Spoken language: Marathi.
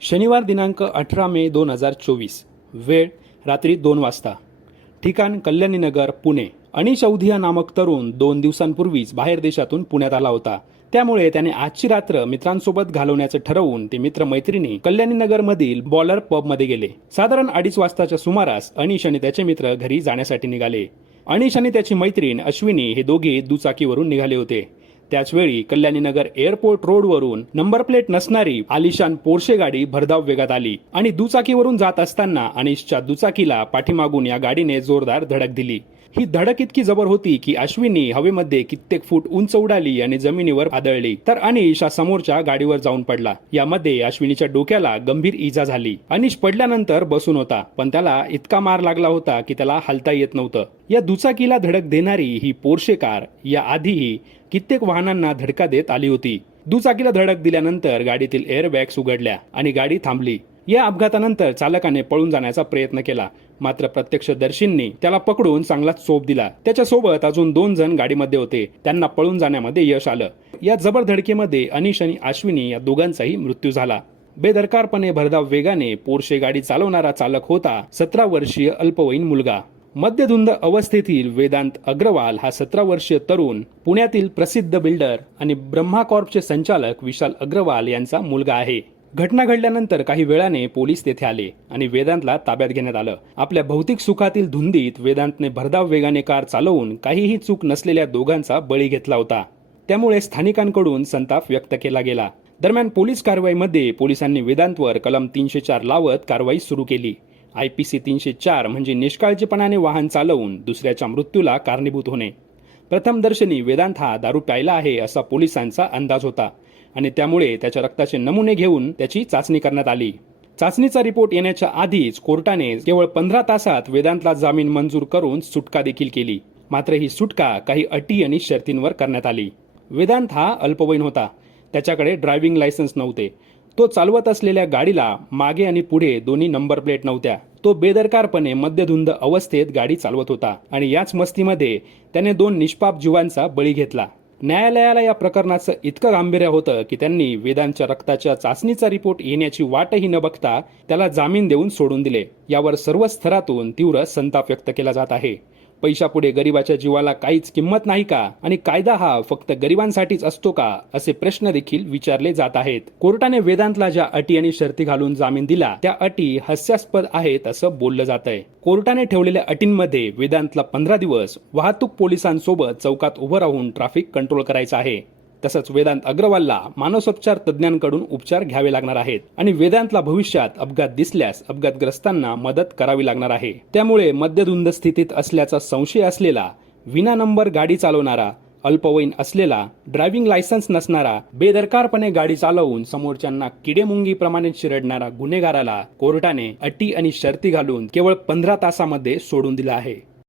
शनिवार दिनांक अठरा मे दोन हजार चोवीस. वेळ रात्री दोन वाजता. ठिकाण कल्याणीनगर पुणे. अनिश औधिया नामक तरुण दोन दिवसांपूर्वीच बाहेर देशातून पुण्यात आला होता. त्यामुळे त्याने आजची रात्र मित्रांसोबत घालवण्याचं ठरवून ते मित्र मैत्रिणी कल्याणीनगर मधील बॉलर पबमध्ये गेले. साधारण अडीच वाजताच्या सुमारास अनिश आणि त्याचे मित्र घरी जाण्यासाठी निघाले. अनिश आणि त्याची मैत्रीण अश्विनी हे दोघे दुचाकीवरून निघाले होते. त्याचवेळी कल्याणीनगर एअरपोर्ट रोडवरून नंबर प्लेट नसणारी आलिशान पोर्शे गाडी भरधाव वेगात आली आणि दुचाकीवरून जात असताना अनिशच्या दुचाकीला पाठीमागून या गाडीने जोरदार धडक दिली. ही धडक इतकी जबर होती की अश्विनी हवेमध्ये कित्येक फूट उंच उडाली आणि जमिनीवर आदळली. तर अनिश हा समोरच्या गाडीवर जाऊन पडला. यामध्ये अश्विनीच्या डोक्याला गंभीर इजा झाली. अनिश पडल्यानंतर बसून होता पण त्याला इतका मार लागला होता की त्याला हलता येत नव्हतं. या दुचाकीला धडक देणारी ही पोर्शे कार या आधीही कित्येक वाहनांना धडका देत आली होती. दुचाकीला धडक दिल्यानंतर गाडीतील एअरबॅग्स उघडल्या आणि गाडी थांबली. या अपघातानंतर चालकाने पळून जाण्याचा प्रयत्न केला. मात्र प्रत्यक्षदर्शींनी त्याला पकडून चांगलाच चोप दिला. त्याच्यासोबत अजून दोन जण गाडीमध्ये होते. त्यांना पळून जाण्यामध्ये यश आलं. या जबर धडकेमध्ये अनिश आणि अश्विनी या दोघांचाही मृत्यू झाला. बेदरकारपणे भरधाव वेगाने पोरशे गाडी चालवणारा चालक होता सतरा वर्षीय अल्पवयीन मुलगा. मध्यधुंद अवस्थेतील वेदांत अग्रवाल हा सतरा वर्षीय तरुण पुण्यातील प्रसिद्ध बिल्डर आणि ब्रह्मा कॉर्पचे संचालक विशाल अग्रवाल यांचा मुलगा आहे. घटना घडल्यानंतर काही वेळाने पोलीस तेथे आले आणि वेदांतला ताब्यात घेण्यात आलं. आपल्या भौतिक सुखातील धुंदीत वेदांतने भरधाव वेगाने कार चालवून काहीही चूक नसलेल्या दोघांचा बळी घेतला होता. त्यामुळे स्थानिकांकडून संताप व्यक्त केला गेला. दरम्यान पोलीस कारवाईमध्ये पोलिसांनी वेदांतवर कलम तीनशे चार लावत कारवाई सुरू केली. आय पी सी तीनशे चार म्हणजे निष्काळजीपणाने वाहन चालवून दुसऱ्याच्या मृत्यूला कारणीभूत होणे. प्रथमदर्शनी वेदांत हा दारू प्यायला आहे असा पोलिसांचा अंदाज होता आणि त्यामुळे त्याच्या रक्ताचे नमुने घेऊन त्याची चाचणी करण्यात आली. चाचणीचा रिपोर्ट येण्याच्या आधीच कोर्टाने केवळ पंधरा तासात वेदांतला जामीन मंजूर करून सुटका देखील केली. मात्र ही सुटका काही अटी आणि शर्तींवर करण्यात आली. वेदांत हा अल्पवयीन होता. त्याच्याकडे ड्रायव्हिंग लायसन्स नव्हते. तो चालवत असलेल्या गाडीला मागे आणि पुढे दोन्ही नंबर प्लेट नव्हत्या. तो बेदरकारपणे मद्यधुंद अवस्थेत गाडी चालवत होता आणि याच मस्तीमध्ये त्याने दोन निष्पाप जीवांचा बळी घेतला. न्यायालयाला या प्रकरणाचं इतकं गांभीर्य होतं की त्यांनी वेदांच्या रक्ताच्या चाचणीचा रिपोर्ट येण्याची वाटही न बघता त्याला जामीन देऊन सोडून दिले. यावर सर्व स्तरातून तीव्र संताप व्यक्त केला जात आहे. पैशापुढे गरिबाच्या जीवाला काहीच किंमत नाही का? आणि कायदा हा फक्त गरिबांसाठीच असतो का? असे प्रश्न देखील विचारले जात आहेत. कोर्टाने वेदांतला ज्या अटी आणि शर्ती घालून जामीन दिला त्या अटी हास्यास्पद आहेत असं बोललं जात आहे कोर्टाने ठेवलेल्या अटींमध्ये वेदांतला पंधरा दिवस वाहतूक पोलिसांसोबत चौकात उभं राहून ट्रॅफिक कंट्रोल करायचं आहे. तसंच वेदांत अग्रवालला मानसोपचार तज्ज्ञांकडून उपचार घ्यावे लागणार आहेत आणि वेदांतला भविष्यात अपघात दिसल्यास अपघातग्रस्तांना मदत करावी लागणार आहे. त्यामुळे मद्यधुंद स्थितीत असल्याचा संशय असलेला विना नंबर गाडी चालवणारा अल्पवयीन असलेला ड्रायव्हिंग लायसन्स नसणारा बेदरकारपणे गाडी चालवून समोरच्यांना किडेमुंगीप्रमाणे चिरडणारा गुन्हेगाराला कोर्टाने अटी आणि शर्ती घालून केवळ पंधरा तासामध्ये सोडून दिला आहे.